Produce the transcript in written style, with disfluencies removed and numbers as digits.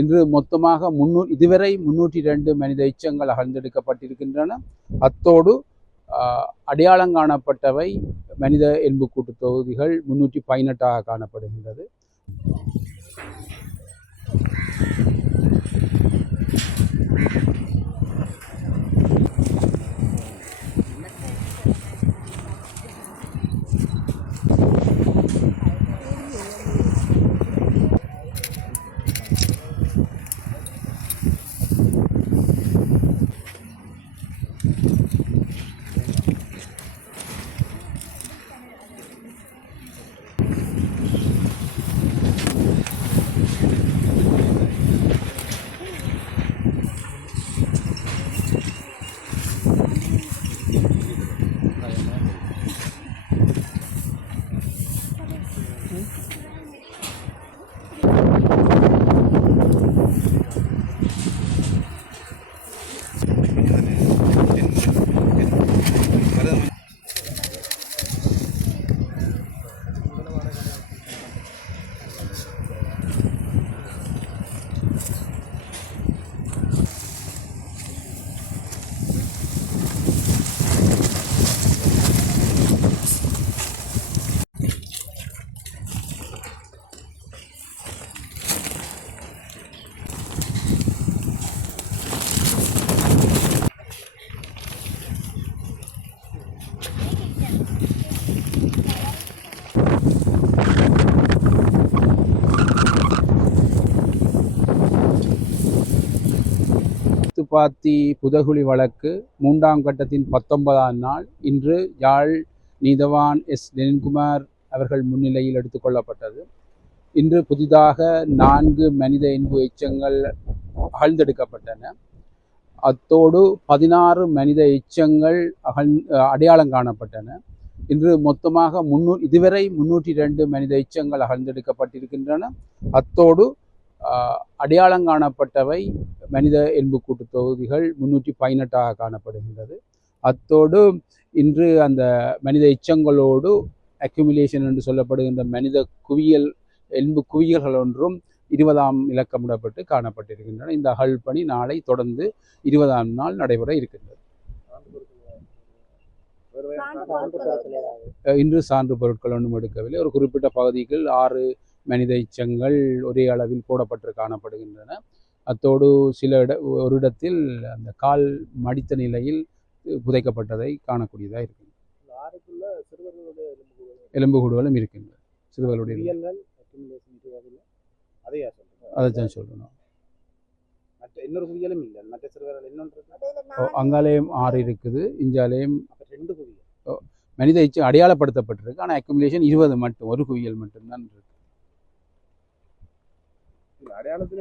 இன்று மொத்தமாக இதுவரை 302 மனித எச்சங்கள் அகழ்ந்தெடுக்கப்பட்டிருக்கின்றன. அத்தோடு அடையாளம் காணப்பட்டவை மனித எலும்புக்கூட்டு தொகுதிகள் 318 காணப்படுகின்றது. துப்பாத்தி புதகுழி வழக்கு 3ஆம் கட்டத்தின் 19ஆம் நாள் இன்று யாழ் நீதவான் எஸ் லெனின்குமார் அவர்கள் முன்னிலையில் எடுத்துக்கொள்ளப்பட்டது. இன்று புதிதாக 4 மனித எலும்பு எச்சங்கள் அகழ்ந்தெடுக்கப்பட்டன. அத்தோடு 16 மனித எச்சங்கள் அடையாளம் காணப்பட்டன. இன்று மொத்தமாக இதுவரை 302 மனித எச்சங்கள் அகழ்ந்தெடுக்கப்பட்டிருக்கின்றன. அத்தோடு அடையாளம் காணப்பட்டவை மனித எலும்புக்கூட்டு தொகுதிகள் 318 காணப்படுகின்றது. அத்தோடு இன்று அந்த மனித எச்சங்களோடு அக்யூமுலேஷன் என்று சொல்லப்படுகின்ற மனித குவியல் எலும்பு குவியல்கள் ஒன்றும் 20ஆம் இலக்கமிடப்பட்டு காணப்பட்டிருக்கின்றன. இந்த அகழ்பணி நாளை தொடர்ந்து 20ஆம் நாள் நடைபெற இருக்கின்றது. இன்று சான்று பொருட்கள் ஒன்றும் எடுக்கவில்லை. ஒரு குறிப்பிட்ட பகுதிகள் 6 மனித எச்சங்கள் ஒரே அளவில் போடப்பட்டு காணப்படுகின்றன. அத்தோடு ஒரு இடத்தில் அந்த கால் மடித்த நிலையில் புதைக்கப்பட்டதை காணக்கூடியதாக இருக்கு. எலும்புக்கூடுகளும் இருக்கின்றன. சிறுவர்களுடைய அதைத்தான் சொல்லணும். அங்காலயம் 6 இருக்குது, இஞ்சாலயம் 2 குவியல் மனித எச்சம் அடையாளப்படுத்தப்பட்டிருக்கு. ஆனால் அக்குமுலேஷன் 20 மட்டும், ஒரு குவியல் மட்டும்தான் இருக்கு. அடையாளத்தில்